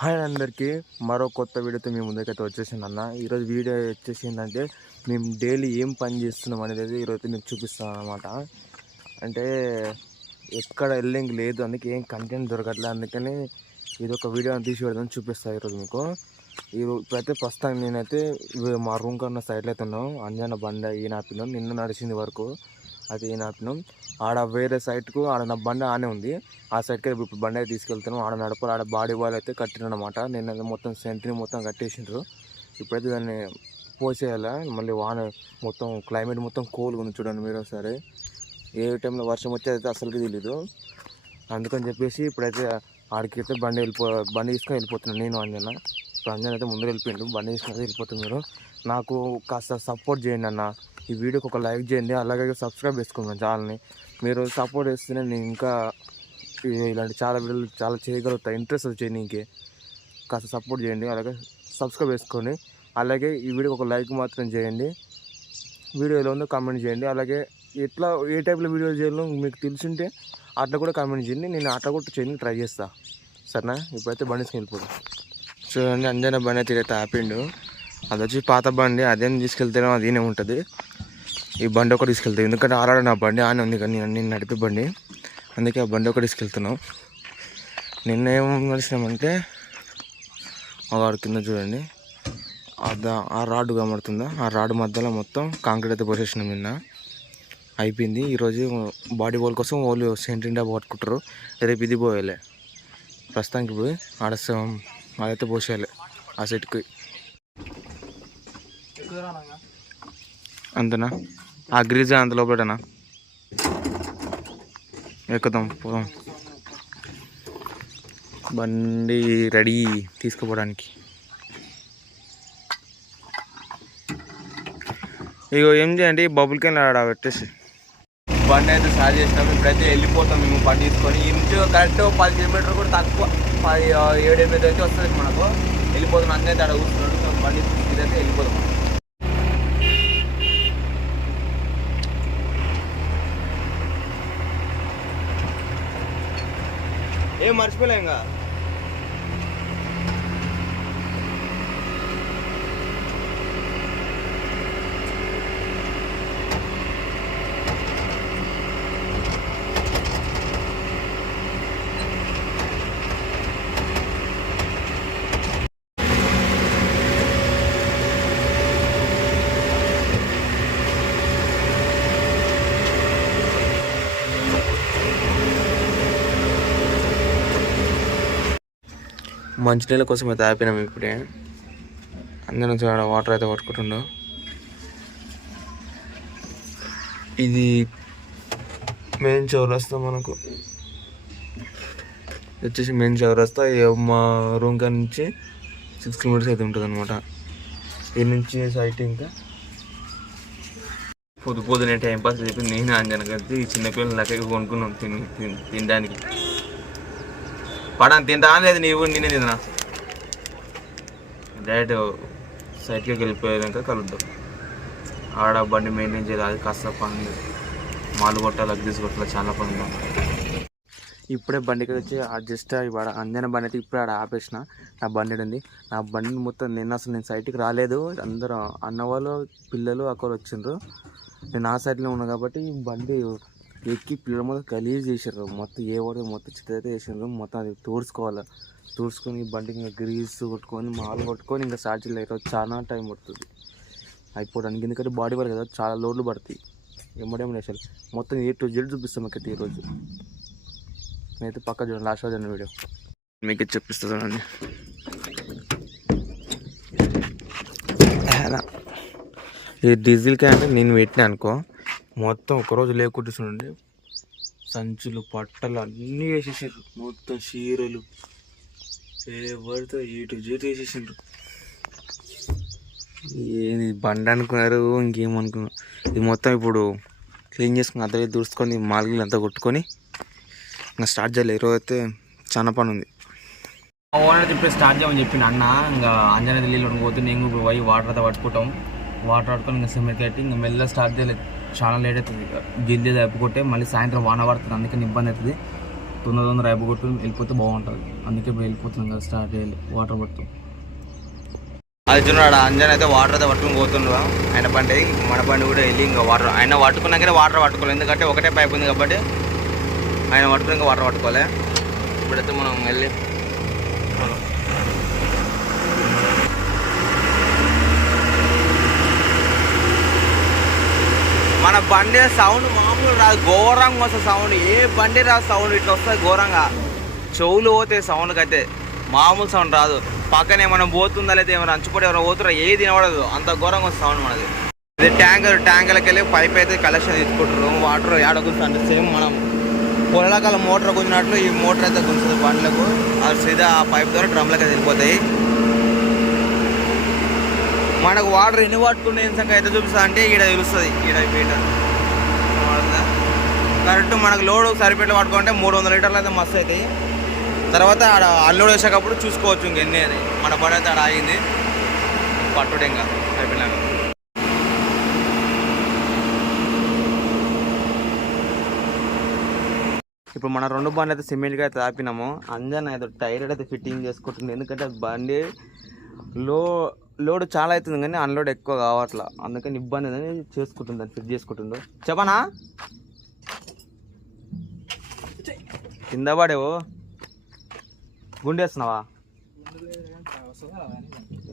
Hi అందరికీ. మరో కొత్త వీడియోతో మేము ముందుకైతే వచ్చేసింది అన్న ఈరోజు వీడియో వచ్చేసి ఏంటంటే మేము డైలీ ఏం పని చేస్తున్నాం అనేది ఈరోజు మీకు చూపిస్తాం అనమాట అంటే ఎక్కడ వెళ్ళింగ్ లేదు అందుకే ఏం కంటెంట్ దొరకట్లేదు అందుకని ఇది ఒక వీడియో తీసి పెడదాం చూపిస్తాను ఈరోజు మీకు. ఈ ఇప్పుడైతే ప్రస్తుతానికి నేనైతే మా రూమ్ కన్నా సైడ్లో అయితే ఉన్నాం. అంజన బండ ఈ ఆపినాం. నిన్న నడిచింది వరకు. అది ఈయన ఆడ వేరే సైడ్కు ఆడ నా బండి ఆనే ఉంది. ఆ సైడ్కి ఇప్పుడు బండి అయితే తీసుకెళ్తాను ఆడ నడపాలి ఆడ బాడీ వాల్ అయితే కట్టినమాట నేను మొత్తం సెంట్రీ మొత్తం కట్టేసిండ్రు. ఇప్పుడైతే దాన్ని పోసేయాలి? మళ్ళీ వాన మొత్తం క్లైమేట్ మొత్తం కూల్గా ఉంది చూడండి మీరు ఒకసారి. ఏ టైంలో వర్షం వచ్చేదైతే అసలుకి తెలియదు అందుకని చెప్పేసి ఇప్పుడైతే ఆడికి బండి వెళ్ళిపో బండి తీసుకొని వెళ్ళిపోతున్నాను నేను అంజన ఇప్పుడు అంజన్ అయితే ముందు వెళ్ళిపోయిండు. బండి తీసుకొని వెళ్ళిపోతున్నారు మీరు. నాకు కాస్త సపోర్ట్ చేయండి అన్న. ఈ వీడియోకి ఒక లైక్ చేయండి అలాగే సబ్స్క్రైబ్ చేసుకోండి ఛానల్ని. మీరు సపోర్ట్ చేస్తేనే నేను ఇంకా ఇలాంటి చాలా వీడియోలు చాలా చేయగలుగుతా. ఇంట్రెస్ట్ వచ్చాయి నీకే. కాస్త సపోర్ట్ చేయండి అలాగే సబ్స్క్రైబ్ చేసుకోండి. అలాగే ఈ వీడియోకి ఒక లైక్ మాత్రం చేయండి. వీడియో ఎలా ఉందో కామెంట్ చేయండి. అలాగే ఎట్లా ఏ టైప్లో వీడియో చేయాలో మీకు తెలిసింటే అట్లా కూడా కామెంట్ చేయండి. నేను అట్లా కూడా చేయండి ట్రై చేస్తాను సరేనా? ఇప్పుడైతే బండి తీసుకుని చూడండి అంజనా బండి అయితే అయితే ఆపిండు. అది వచ్చి పాత బండి అదేం తీసుకెళ్తేనే అదేనే ఉంటుంది. ఈ బండి ఒకటి తీసుకెళ్తాయి ఎందుకంటే ఆరాడు నా బండి ఆనే ఉంది కానీ నేను నేను నడిపే బండి. అందుకే ఆ బండి ఒకటి తీసుకెళ్తున్నాం. నిన్న ఏం కలిసినామంటే వాడు కింద చూడండి ఆ ఆ రాడ్ కనబడుతుందా? ఆ రాడ్ మధ్యలో మొత్తం కాంక్రీట్ అయితే పోసేసినాం నిన్న. అయిపోయింది. ఈరోజు బాడీ బాల్ కోసం వాళ్ళు సెంట్రీ డాబా పట్టుకుంటారు రేపు ఇది పోయాలి. ప్రస్తుతానికి పోయి ఆడ అదైతే పోసేయాలి. ఆ సెట్కి. అంతనా? ఆ గ్రీజ్ అంత లోపలనా ఎక్కుదాం పోదాం. బండి రెడీ తీసుకుపోవడానికి. ఇగో ఏం చేయండి? బబుల్ క్యాన్ ఆడ పెట్టేసి. బండి అయితే స్టార్ట్ చేసినాం. ఇప్పుడైతే వెళ్ళిపోతాం. మేము బండి తీసుకొని. ఇంచు కరెక్ట్ పది కిలోమీటర్ కూడా తక్కువ. పది ఏడు ఎనిమిది అయితే వస్తుంది మనకు. వెళ్ళిపోతాం అందరైతే అక్కడ కూర్చున్నాడు. బండి ఇదైతే వెళ్ళిపోతాం మర్చిపోలేం కదా మంచినీళ్ళ కోసం అయితే ఆపినాం ఇప్పుడే. అందరం చూడ వాటర్ అయితే పట్టుకుంటుండో. ఇది మెయిన్ చౌరస్తా మనకు. వచ్చేసి మెయిన్ చౌరస్తా. మా రూమ్ కాడ నుంచి సిక్స్ కిలోమీటర్స్ అయితే ఉంటుంది అనమాట ఈ నుంచి సైట్ ఇంకా. పొద్దు పొద్దునే టైంపాస్ అయిపోయింది నేను అంజన కలిసి ఈ చిన్నపిల్లలు లెక్క కొనుక్కున్నాం తిని తినడానికి. పడని తింటా లేదు నీవు నేనే తిన్నా. డైరెక్ట్ సైట్కి వెళ్ళిపోయాక కలుద్దాం. ఆడ బండి మెయింటైన్ చేయాలి అది కాస్త పని మాలు కొట్టాలి అగ్గిస్ కొట్టాలి చాలా పని ఇప్పుడే బండికి వచ్చి జస్ట్ ఇవాడ అందిన బండి అయితే ఇప్పుడే ఆడ ఆపేసిన. నా బండి ఉంది. నా బండి మొత్తం నిన్న అసలు నేను సైట్కి రాలేదు. అందరూ అన్నవాళ్ళు పిల్లలు అక్కడ వచ్చిండ్రు. నేను ఆ సైడ్లో ఉన్నా కాబట్టి బండి ఎక్కి పిల్లల మొత్తం గలీజ్ చేసారు మొత్తం ఏ వాడితే మొత్తం చిత్రైతే చేసారు మొత్తం అది తోడుచుకోవాలి. తోడుచుకొని బండికి ఇంకా గ్రీస్ కొట్టుకొని మాలు కొట్టుకొని ఇంకా స్టార్ట్ అయితే చాలా టైం పడుతుంది. అయిపోవడానికి ఎందుకంటే బాడీ వాళ్ళు కదా చాలా లోడ్లు పడతాయి. ఎమ్మడేమో అసలు మొత్తం ఏ టు జెడ్ చూపిస్తాం మీకు ఈరోజు. నేనైతే పక్క చూడండి లాస్ట్ చూడండి వీడియో. మీకు చూపిస్తా చూడండి. ఈ డీజిల్ క్యాన్ అంటే నేను పెట్టినా అనుకో మొత్తం ఒకరోజు లేకుంటుండే సంచులు పట్టలు అన్నీ వేసేసారు మొత్తం చీరలు ఎవరితో ఇటు జీటు వేసేసిండ్రు. ఏది బండి అనుకున్నారు ఇంకేమనుకున్నారు ఇది మొత్తం ఇప్పుడు క్లీన్ చేసుకుని అంతే దూసుకొని మాల్గిలు అంతా కొట్టుకొని ఇంకా స్టార్ట్ చేయాలి. ఈరోజు అయితే చాలా పని ఉంది. ఓనర్ చెప్పి స్టార్ట్ చేయమని చెప్పిన అన్న. ఇంకా అంజనా నీళ్ళు పోతే నేను ఇప్పుడు పోయి వాటర్ అయితే పట్టుకుంటాం. వాటర్ పట్టుకొని ఇంకా సిమెంట్ కట్టి ఇంకా మెల్లగా స్టార్ట్ చేయలేదు. చాలా లేట్ అవుతుంది. జల్దీ తప్పుకుంటే మళ్ళీ సాయంత్రం వాన పడుతుంది. అందుకని ఇబ్బంది అవుతుంది. తొందర తొందర అయిపోగొట్టు వెళ్ళిపోతే బాగుంటుంది. అందుకే ఇప్పుడు వెళ్ళిపోతున్నాం కదా స్టార్ట్ వాటర్ పట్టుకు అది చూడాడు అంజన్ అయితే వాటర్ అయితే పట్టుకుని పోతుండ్రు ఆయన బండి మన బండి కూడా వెళ్ళి ఇంకా వాటర్ ఆయన పట్టుకున్నాకనే వాటర్ పట్టుకోవాలి. ఎందుకంటే ఒకటే పైప్ ఉంది కాబట్టి ఆయన పట్టుకుని ఇంకా వాటర్ పట్టుకోవాలి. ఇప్పుడైతే మనం వెళ్ళి మన బండి సౌండ్ మామూలు రాదు ఘోరంగా వస్తుంది సౌండ్. ఏ బండి రాదు సౌండ్ ఇట్లా వస్తుంది ఘోరంగా. చెవులు పోతే సౌండ్కి అయితే మామూలు సౌండ్ రాదు. పక్కనే ఏమైనా పోతుందా లేదా ఏమైనా అంచుపడి ఎవరైనా పోతురా ఏది తినబడదు అంత ఘోరంగా వస్తుంది సౌండ్ మనది. ఇది ట్యాంకర్ ట్యాంకర్కి వెళ్ళి పైప్ అయితే కలెక్షన్ తీసుకుంటారు వాటర్ ఏడ అంటే సేమ్ మనం పొలకాల మోటార్ గుంజినట్లు ఈ మోటార్ అయితే గుంజుతుంది బండ్లకు. అది సీదా ఆ పైప్ ద్వారా డ్రమ్లకి అయితే వెళ్ళిపోతాయి. మనకు వాటర్ ఎన్ని పట్టుకునే సంఖ్య అయితే చూపిస్తా అంటే ఈడ తెలుస్తుంది ఈడ మీటర్. కరెక్ట్ మనకు లోడ్ సరిపెట్టి పట్టుకుంటే మూడు వందల లీటర్లు అయితే మస్తు అవుతాయి తర్వాత ఆడ అన్లోడ్ వేసేటప్పుడు చూసుకోవచ్చు ఇంకెన్ని అని. మన పని అయితే ఆడ ఆగింది పట్టుడు ఇంకా అయిపోయినాక ఇప్పుడు మన రెండు బండ్లు అయితే సిమెంట్గా అయితే ఆపినాము అంజన్ అయితే టైర్ అయితే ఫిట్టింగ్ చేసుకుంటుంది ఎందుకంటే బండి లో లోడ్ చాలా అవుతుంది కానీ అన్లోడ్ ఎక్కువ కావట్లా. అందుకని ఇబ్బంది అనేది చేసుకుంటుంది దాన్ని ఫిట్ చేసుకుంటుందో. చెప్పనా? కింద పడేవు. గుండేస్తున్నావా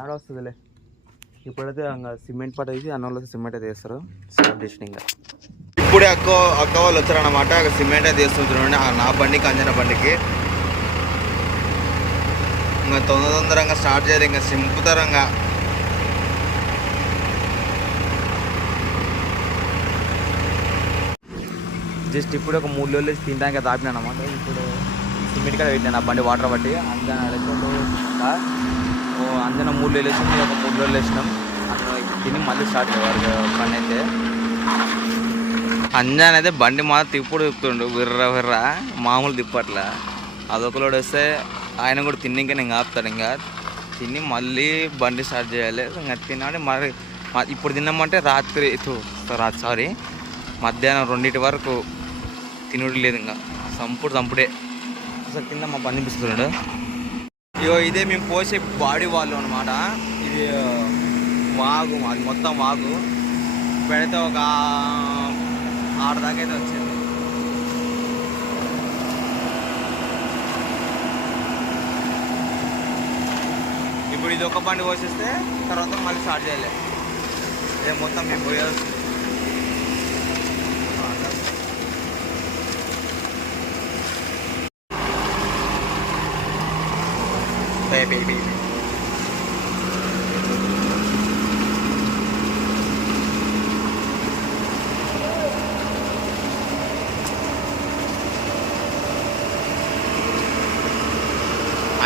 ఏడ వస్తుందిలే. ఇప్పుడైతే సిమెంట్ పట్ట వేసి అన్నంలో సిమెంట్ అయితే వేస్తారు. స్టార్ట్ ఇంకా. ఇప్పుడే అక్క అక్క వాళ్ళు వచ్చారనమాట సిమెంట్ అయితే వేస్తుంటారు నా బండికి అంజన బండికి. ఇంకా తొందర తొందరగా స్టార్ట్ చేయాలి. ఇంకా సింపుతరంగా. జస్ట్ ఇప్పుడు ఒక మూడు రోజులు తినడానికి తాపినాను అనమాట ఇప్పుడు సిమెంట్ కదా పెట్టాను ఆ బండి వాటర్ బట్టి అంజన అడగకుండా అంజన మూడు రోజులు వేసింది ఒక మూడు రోజులు వేసినాం. అందులో తిని మళ్ళీ స్టార్ట్ చేయాలి పని అయితే. అంజాన్ అయితే బండి మాత్రం తిప్పుడు తిప్పుతుండు విర్ర విర్ర మామూలు తిప్పట్లా అదొకలోడు వస్తే ఆయన కూడా తిని ఇంకా నేను ఆపుతాడు ఇంకా. తిని మళ్ళీ బండి స్టార్ట్ చేయాలి ఇంకా తినాలి. మరి ఇప్పుడు తిన్నామంటే రాత్రి రాత్రి సారీ మధ్యాహ్నం రెండింటి వరకు తినుడు లేదు ఇంకా. సంపుడు సంపుడే. అసలు కింద మా పని అనిపిస్తున్నాడు ఇగో ఇదే మేము పోసే బాడీ వాళ్ళు అనమాట ఇది వాగు అది మొత్తం వాగు. పెడితే ఒక ఆరు దాకా అయితే వచ్చింది. ఇప్పుడు ఇది ఒక బండి పోసేస్తే తర్వాత మళ్ళీ స్టార్ట్ చేయాలి. ఇదే మొత్తం మేము పోయాల్సి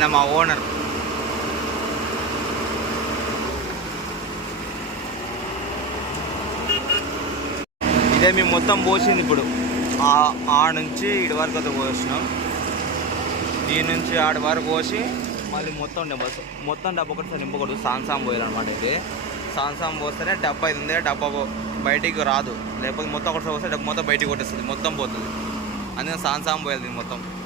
ఆయన మా ఓనర్. ఇదే మేము మొత్తం పోసింది ఇప్పుడు. ఆ- ఆడ నుంచి ఇటు వరకు అయితే పోసినాం. దీని నుంచి ఆడ వరకు పోసి మళ్ళీ మొత్తం డబ్బా మొత్తం డబ్బా ఒకటి నింపకూడదు. సాన్సాం పోయాలన్నమాట ఇది సాన్సాం పోస్తేనే డబ్బా ఇది ఉంది డబ్బా పో- బయటికి రాదు. లేకపోతే మొత్తం ఒకటి పోస్తే మొత్తం బయటికి కొట్టేస్తుంది మొత్తం పోతుంది. అందుకని సాన్సాం పోయాలి దీన్ని మొత్తం.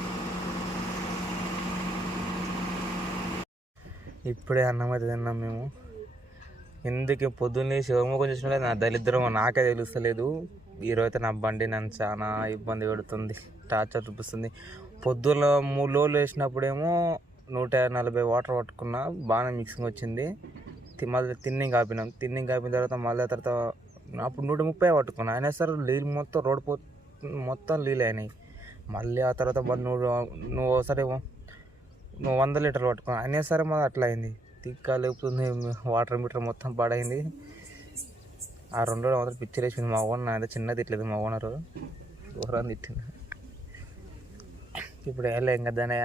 ఇప్పుడే అన్నం అయితే తిన్నాం మేము. ఎందుకు పొద్దున్నే శివముఖం చూసినా నా దరిద్రం నాకే తెలుస్తలేదు. ఈరోజు అయితే నా బండి నన్ను చాలా ఇబ్బంది పెడుతుంది టార్చర్ చూపిస్తుంది. పొద్దున్న మూడు లోలు వేసినప్పుడేమో నూట నలభై వాటర్ పట్టుకున్నా బాగానే మిక్సింగ్ వచ్చింది. మళ్ళీ తిన్నింగ్ కాపినాం తిన్నింగ్ కాపిన తర్వాత మళ్ళీ తర్వాత అప్పుడు నూట ముప్పై పట్టుకున్నా. అయినా సరే నీళ్ళు మొత్తం రోడ్ పో మొత్తం నీళ్ళు అయినాయి. మళ్ళీ ఆ తర్వాత మళ్ళీ నువ్వు నువ్వు ఒకసారి నువ్వు వంద లీటర్లు పట్టుకున్నా అయినా సరే మాది అట్లా అయింది. తిక్క లేపుతుంది వాటర్ మీటర్ మొత్తం పాడైంది. ఆ రెండు రోజులు మాత్రం పిచ్చి లేచింది. మా ఓనర్ అయితే చిన్నది తిట్టలేదు మా ఓనరు దూరం తిట్టింది ఇప్పుడు వెళ్ళే ఇంకా దాని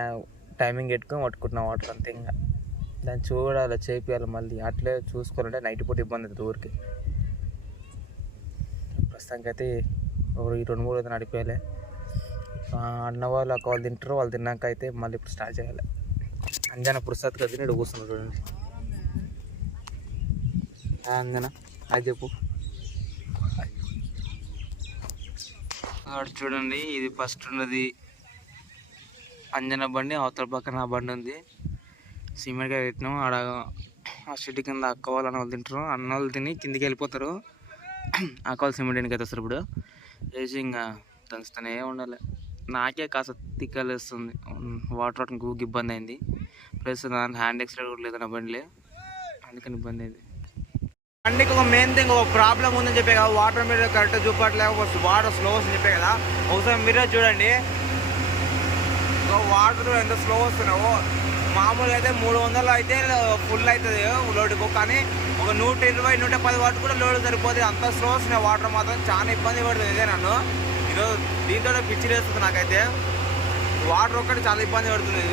టైమింగ్ పెట్టుకొని పట్టుకుంటున్నాం వాటర్ అంతే ఇంకా. దాన్ని చూడాలి చేపియాలి మళ్ళీ. అట్లే చూసుకోవాలంటే నైట్ పూట ఇబ్బంది అవుతుంది ఊరికి. ప్రస్తుతానికైతే ఒక ఈ రెండు మూడు అయితే నడిపేయాలి. అన్న వాళ్ళు ఒక వాళ్ళు తింటారు వాళ్ళు తిన్నాక అయితే మళ్ళీ ఇప్పుడు స్టార్ట్ చేయాలి. అంజన పురుసత్గా తిని ఇక్కడ కూర్చున్నాడు చూడండి. అంజన అది చెప్పు. ఆడ చూడండి ఇది ఫస్ట్ ఉన్నది. అంజన బండి అవతల పక్కన బండి ఉంది. సిమెంట్గా పెట్టినాం. ఆడ ఆ షెడ్ కింద అక్క వాళ్ళు అన్న వాళ్ళు తింటారు. అన్న వాళ్ళు తిని కిందికి వెళ్ళిపోతారు. అక్క వాళ్ళు సిమెంట్ ఎన్నికైతే వస్తారు ఇప్పుడు. వేసి ఇంకా దంచుతూనే ఉండాలి. నాకే కాస్త తిక్కలేస్తుంది. వాటర్ వాటర్ ఇబ్బంది అయింది. ప్లస్ దాని హ్యాండ్ ఎక్స్ట్రా కూడా లేదు బండి బండిలే అందుకని ఇబ్బంది అయింది. బండికి ఒక మెయిన్ థింగ్ ఒక ప్రాబ్లం ఉందని చెప్పే కదా వాటర్ మీరు కరెక్ట్ చూపట్లేక వాటర్ స్లో వస్తుంది చెప్పే కదా. ఒకసారి మీరే చూడండి. వాటర్ ఎంత స్లో వస్తున్నావో. మామూలుగా అయితే మూడు వందలు అయితే ఫుల్ అవుతుంది లోడుకు కానీ ఒక నూట ఇరవై నూట పది వాటర్ కూడా లోడ్ సరిపోతుంది అంత స్లో వస్తున్నాయి వాటర్ మాత్రం చాలా ఇబ్బంది పడుతుంది ఇదే నన్ను. ఈరోజు దీంతో పిచ్చి వేస్తుంది నాకైతే. వాటర్ ఒక్కటి చాలా ఇబ్బంది పడుతుంది.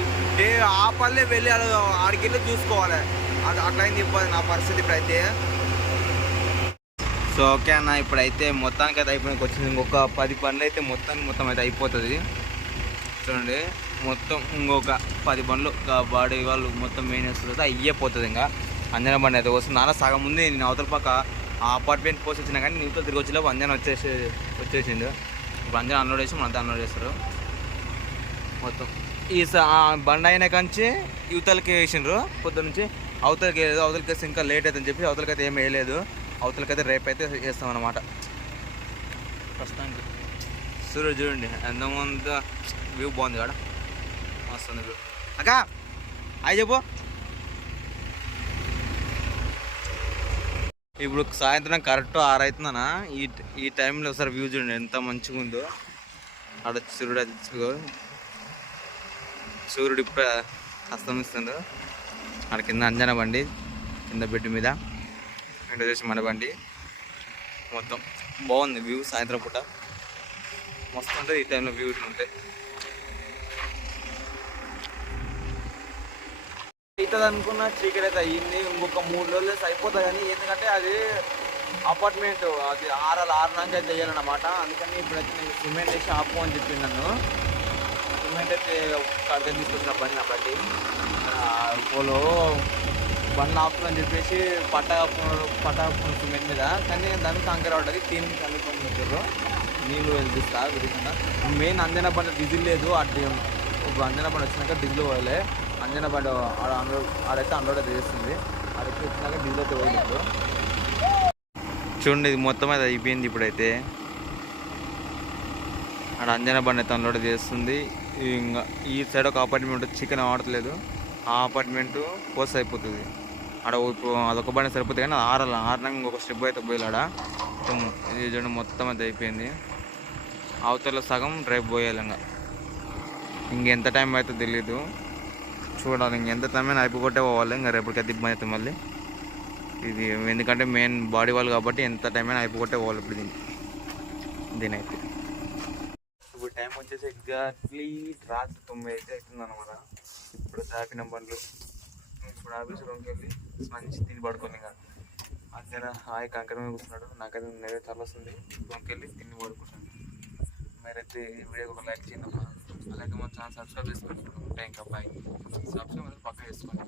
ఏ ఆ వెళ్ళి ఆడికెళ్ళి చూసుకోవాలి. అది అట్లయింది ఇబ్బంది నా పరిస్థితి ఇప్పుడైతే. సో ఓకే అన్న ఇప్పుడైతే మొత్తానికి అయితే అయిపోయినాక వచ్చింది. ఇంకొక పది పనులు అయితే మొత్తానికి మొత్తం అయితే అయిపోతుంది. చూడండి మొత్తం ఇంకొక పది బండ్లు బాడీ వాళ్ళు మొత్తం మెయింటెనెన్స్ అయితే అయ్యే పోతుంది ఇంకా. అంజన బండి అయితే వస్తుంది. నాన్న సగం ముందు నేను అవతల పక్క ఆ అపార్ట్మెంట్ పోసి వచ్చినా కానీ నీతో తిరిగి వచ్చేలోపు అంజన వచ్చేసి వచ్చేసిండు. ఇప్పుడు అంజన అన్లోడ్ చేసి మనంతా అన్లోడ్ చేస్తారు. మొత్తం. ఈ బండి అయిన కంచి యువతలకి వేసిండ్రు. పొద్దు నుంచి అవతలకి వేయలేదు అవతలకి వేస్తే ఇంకా లేట్ అవుతుందని చెప్పి అవతలకి అయితే ఏం వేయలేదు. అవతలకి అయితే రేపు అయితే వేస్తాం అనమాట ప్రస్తుతానికి. సూర్యుడు చూడండి ఎంత ముందు వ్యూ బాగుంది కాడ. వస్తుంది వ్యూ అక్క అయ్యి చెప్పు. ఇప్పుడు సాయంత్రం కరెక్ట్ ఆరు అవుతుందనా ఈ ఈ టైంలో ఒకసారి వ్యూ చూడండి ఎంత మంచిగా ఉందో ఆడ సూర్యుడు. సూర్యుడు ఇప్పుడు అస్తమిస్తుండు. ఆడ కింద అంజన బండి కింద బెడ్ మీద. అండ్ వచ్చేసి మన బండి. మొత్తం బాగుంది వ్యూ సాయంత్రం పూట. మస్తు ఉంటుంది ఈ టైంలో వ్యూ ఇట్లా ఉంటాయి అవుతుంది అనుకున్న చీకటి అయితే అయ్యింది. ఇంకొక మూడు రోజులు అయిపోతుంది కానీ ఎందుకంటే అది అపార్ట్మెంట్ అది ఆరాలు ఆరు నుంచి అయితే వేయాలన్నమాట అందుకని ఇప్పుడైతే నేను సిమెంట్ వేసి ఆపు అని చెప్పింది నన్ను. అర్థం తీసుకొచ్చిన బండి నా బండి పోలో బండ్లు ఆపుతుందని చెప్పేసి పట్ట ఆపుకున్నాడు పట్ట సిమెంట్ మీద. కానీ దానికి కంకర పడ్డది. దీనికి కనుక్కొని వచ్చారు నీళ్ళు వెళ్తా విధంగా మెయిన్ అంజన బండి డీజిల్ లేదు. అటు ఇప్పుడు బండి వచ్చినాక డీజిల్ పోయలే. అంజన బండి ఆడ అన్లోడ్ ఆడైతే అన్లోడ్ అయితే చేస్తుంది. ఆడైతే వచ్చినాక డీజిల్ అయితే పోయలేదు. చూడండి ఇది మొత్తం అయితే అయిపోయింది ఇప్పుడైతే. ఆడ అంజన బండి అయితే అన్లోడ్ చేస్తుంది. ఇంకా ఈ సైడ్ ఒక అపార్ట్మెంట్ చికెన్ ఆడట్లేదు ఆ అపార్ట్మెంట్ పోస్ అయిపోతుంది. ఆడ ఇప్పుడు అదొక బండి సరిపోతుంది కానీ ఆరాల ఆరినాక ఇంకొక స్టెప్ అయితే పోయాడు మొత్తం ఇది చూడండి మొత్తం అది అయిపోయింది. అవతల సగం రేపు పోయాలి ఇంకా ఇంకెంత టైం అయితే తెలియదు చూడాలి ఇంకెంత టైం అయినా అయిపోగొట్టే పోవాలి. ఇంకా రేపటికైతే ఇబ్బంది అవుతుంది మళ్ళీ. ఇది ఎందుకంటే మెయిన్ బాడీ వాళ్ళు కాబట్టి ఎంత టైం అయినా అయిపోగొట్టే పోవాలి ఇప్పుడు దీన్ని. దీనైతే అయితే. టైం వచ్చేసి ఎగ్జాక్ట్లీ రాత్రి తొమ్మిది అయితే అవుతుంది అనమాట ఇప్పుడు తాపిన బండ్లు. ఇప్పుడు ఆఫీస్ రూమ్కి వెళ్ళి మంచి తిని పడుకోని ఇంకా అక్కడ హాయ్ కంకర మీద కూర్చున్నాడు. నాకైతే నేరే చాలా వస్తుంది రూమ్కి వెళ్ళి తిని పడుకుంటాను. మీరైతే ఈ వీడియోకి ఒక లైక్ చేయండి అమ్మా. అలాగే మన ఛానల్ సబ్స్క్రైబ్ చేసుకోండి. ఉంటాయి ఇంకా బాయ్ సబ్స్క్రైబ్ పక్క చేసుకోండి.